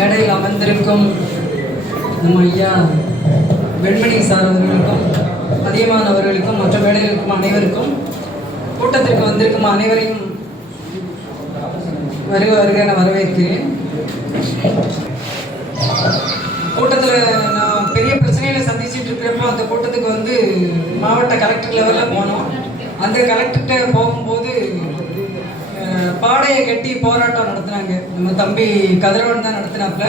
மேடையில் அமர்ந்திருக்கும் நம்ம ஐயா வெண்மணி சார் அவர்களுக்கும் அதிகமான அவர்களுக்கும் மற்ற மேடையில் இருக்கும் அனைவருக்கும் கூட்டத்திற்கு வந்திருக்கும் அனைவரையும் வருக நான் வரவேற்கிறேன். கூட்டத்தில் நான் பெரிய பிரச்சனைகளை சந்திச்சுட்டு இருக்கிறப்போ அந்த கூட்டத்துக்கு வந்து மாவட்ட கலெக்டர் லெவலில் போனோம். அந்த கலெக்டர்கிட்ட போகும்போது பாடையை கட்டி போராட்டம் நடத்தினாங்க. நம்ம தம்பி கதிரவன் தான் நடத்தினாப்புல.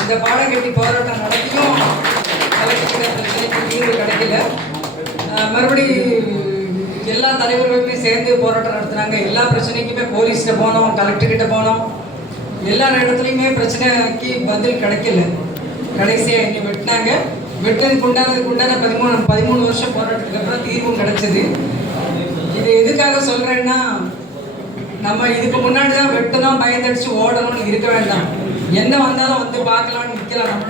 அந்த பாடை கட்டி போராட்டம் நடத்தியும் கலெக்டர் பிரச்சனைக்கு தீர்வு கிடைக்கல. மறுபடி எல்லா தலைவர்களுமே சேர்ந்து போராட்டம் நடத்துனாங்க. எல்லா பிரச்சனைக்குமே போலீஸ்கிட்ட போனோம், கலெக்டர்கிட்ட போனோம். எல்லா இடத்துலையுமே பிரச்சனைக்கு பதில் கிடைக்கல. கடைசியாக இங்கே வெட்டினாங்க. வெட்டினதுக்கு உண்டான 13 வருஷம் போராட்டத்துக்கு அப்புறம் தீர்வும் கிடைச்சது. இது எதுக்காக சொல்கிறேன்னா, நம்ம இதுக்கு முன்னாடி தான் வெட்டணும் பயந்தடிச்சு ஓடணும்னு இருக்க வேண்டாம். என்ன வந்தாலும் வந்து பார்க்கலாம்னு நிற்கலாம்.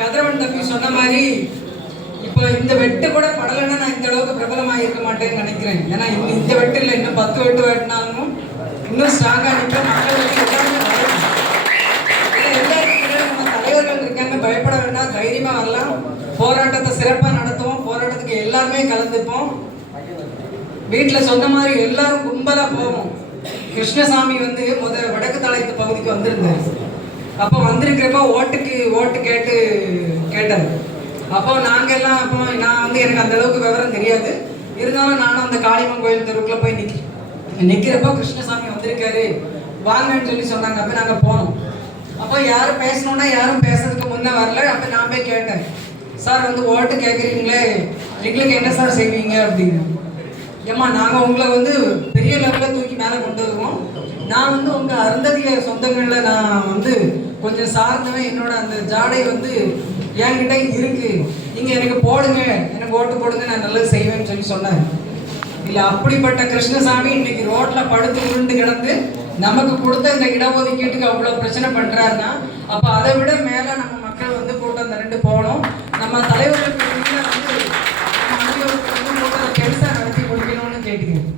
கதிரவன் தம்பி சொன்ன மாதிரி இப்போ இந்த வெட்டு கூட படலைன்னா நான் இந்த அளவுக்கு பிரபலமாக இருக்க மாட்டேன்னு நினைக்கிறேன். ஏன்னா இந்த வெட்டு இல்லை, இன்னும் 10 வெட்டு வெட்டினாலும் இன்னும் ஸ்ட்ராங்காக நிற்க மக்கள் எல்லாருமே வரணும். எல்லாருக்கும் நம்ம தலைவர்கள் இருக்காங்க, பயப்பட வேண்டாம், தைரியமாக வரலாம். போராட்டத்தை சிறப்பாக நடத்துவோம். போராட்டத்துக்கு எல்லாருமே கலந்துப்போம். வீட்டில் சொன்ன மாதிரி எல்லாரும் கும்பலாக போவோம். கிருஷ்ணசாமி வந்து வடக்கு தாளையத்து பகுதிக்கு வந்திருந்தார். அப்போ வந்திருக்கிறப்ப ஓட்டு கேட்டார். அப்போ நாங்கள் எல்லாம் நான் வந்து எனக்கு அந்த அளவுக்கு விவரம் தெரியாது. இருந்தாலும் நானும் அந்த காளியம்மன் கோயில் தெருவுக்குள்ள போய் நிற்கிறப்போ கிருஷ்ணசாமி வந்திருக்காரு வாங்கன்னு சொல்லி சொன்னாங்க. அப்போ நாங்கள் போனோம். அப்போ யாரும் பேசணுன்னா யாரும் பேசுறதுக்கு முன்னே வரல. அப்போ நான் போய் கேட்டேன், சார் வந்து ஓட்டு கேட்குறீங்களே, எங்களுக்கு என்ன சார் செய்வீங்க அப்படின்னு. ஏம்மா நாங்கள் உங்களை வந்து பெரிய லெவலில் தூக்கி மேலே கொண்டு வருவோம். நான் வந்து உங்கள் அருந்ததிய சொந்தங்களில் நான் வந்து கொஞ்சம் சார்ந்தவன். என்னோட அந்த ஜாடை வந்து என்கிட்ட இருக்கு, நீங்கள் எனக்கு போடுங்க, எனக்கு ஓட்டு போடுங்க, நான் நல்லது செய்வேன்னு சொல்லி சொன்னார். இல்லை அப்படிப்பட்ட கிருஷ்ணசாமி இன்னைக்கு ரோட்டில் படுத்து உருண்டு கிடந்து நமக்கு கொடுத்த இந்த இடஒதுக்கீட்டுக்கு அவ்வளோ பிரச்சனை பண்ணுறாருன்னா, அப்போ அதை விட மேலே நம்ம மக்கள் வந்து கூட்டம் திரண்டு போகணும். நம்ம தலைவர்களுக்கு வந்து நம்ம அனைவருக்கு வந்து கூட்டத்தை பெருசாக நடத்தி கொடுக்கணும்னு கேட்டுக்கிறேன்.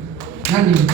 நன்றி.